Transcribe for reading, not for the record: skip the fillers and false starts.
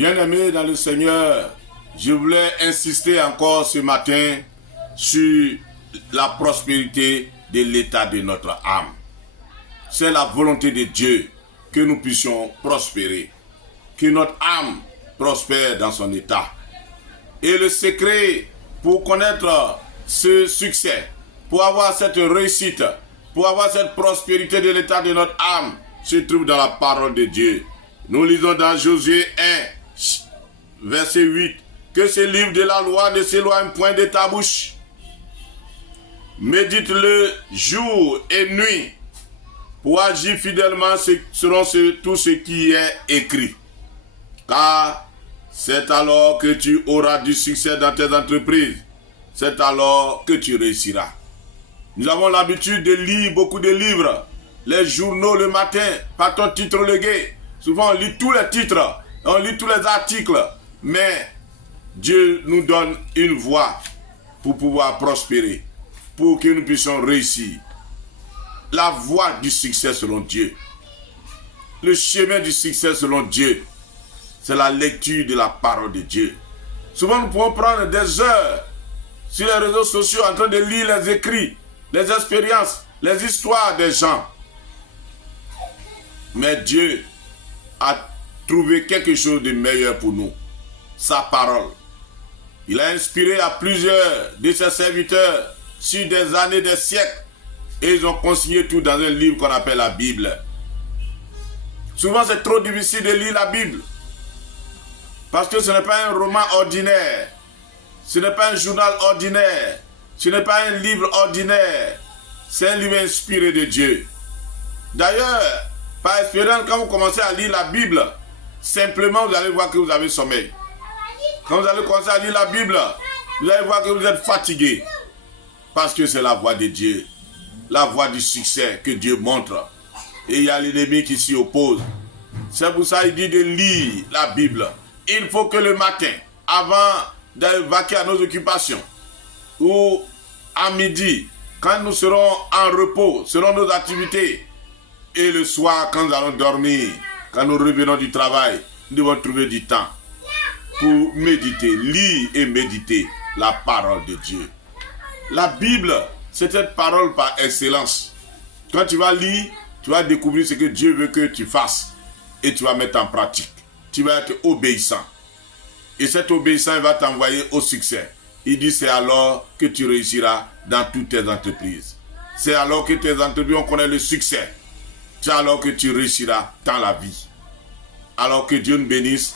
Bien-aimés dans le Seigneur, je voulais insister encore ce matin sur la prospérité de l'état de notre âme. C'est la volonté de Dieu que nous puissions prospérer, que notre âme prospère dans son état. Et le secret pour connaître ce succès, pour avoir cette réussite, pour avoir cette prospérité de l'état de notre âme, se trouve dans la parole de Dieu. Nous lisons dans Josué 1, verset 8, que ce livre de la loi ne s'éloigne point de ta bouche. Médite-le jour et nuit pour agir fidèlement selon tout ce qui est écrit. Car c'est alors que tu auras du succès dans tes entreprises. C'est alors que tu réussiras. Nous avons l'habitude de lire beaucoup de livres, les journaux le matin, par ton titre légué. Souvent on lit tous les titres, on lit tous les articles, mais Dieu nous donne une voie pour pouvoir prospérer, pour que nous puissions réussir. La voie du succès selon Dieu, le chemin du succès selon Dieu, c'est la lecture de la parole de Dieu. Souvent nous pouvons prendre des heures sur les réseaux sociaux en train de lire les écrits, les expériences, les histoires des gens. Mais Dieu a trouvé quelque chose de meilleur pour nous, sa parole. Il a inspiré à plusieurs de ses serviteurs sur des années, des siècles, et ils ont consigné tout dans un livre qu'on appelle la Bible. Souvent c'est trop difficile de lire la Bible, parce que ce n'est pas un roman ordinaire, ce n'est pas un journal ordinaire, ce n'est pas un livre ordinaire, c'est un livre inspiré de Dieu. D'ailleurs, par expérience, quand vous commencez à lire la Bible, simplement vous allez voir que vous avez sommeil. Quand vous allez commencer à lire la Bible, vous allez voir que vous êtes fatigué. Parce que c'est la voie de Dieu, la voie du succès que Dieu montre. Et il y a l'ennemi qui s'y oppose. C'est pour ça qu'il dit de lire la Bible. Il faut que le matin, avant d'aller vaquer à nos occupations, ou à midi, quand nous serons en repos, selon nos activités, et le soir, quand nous allons dormir, quand nous revenons du travail, nous devons trouver du temps pour méditer, lire et méditer la parole de Dieu. La Bible, c'est cette parole par excellence. Quand tu vas lire, tu vas découvrir ce que Dieu veut que tu fasses et tu vas mettre en pratique. Tu vas être obéissant. Et cette obéissance va t'envoyer au succès. Il dit c'est alors que tu réussiras dans toutes tes entreprises. C'est alors que tes entreprises vont connaître le succès. C'est alors que tu réussiras dans la vie. Alors que Dieu nous bénisse.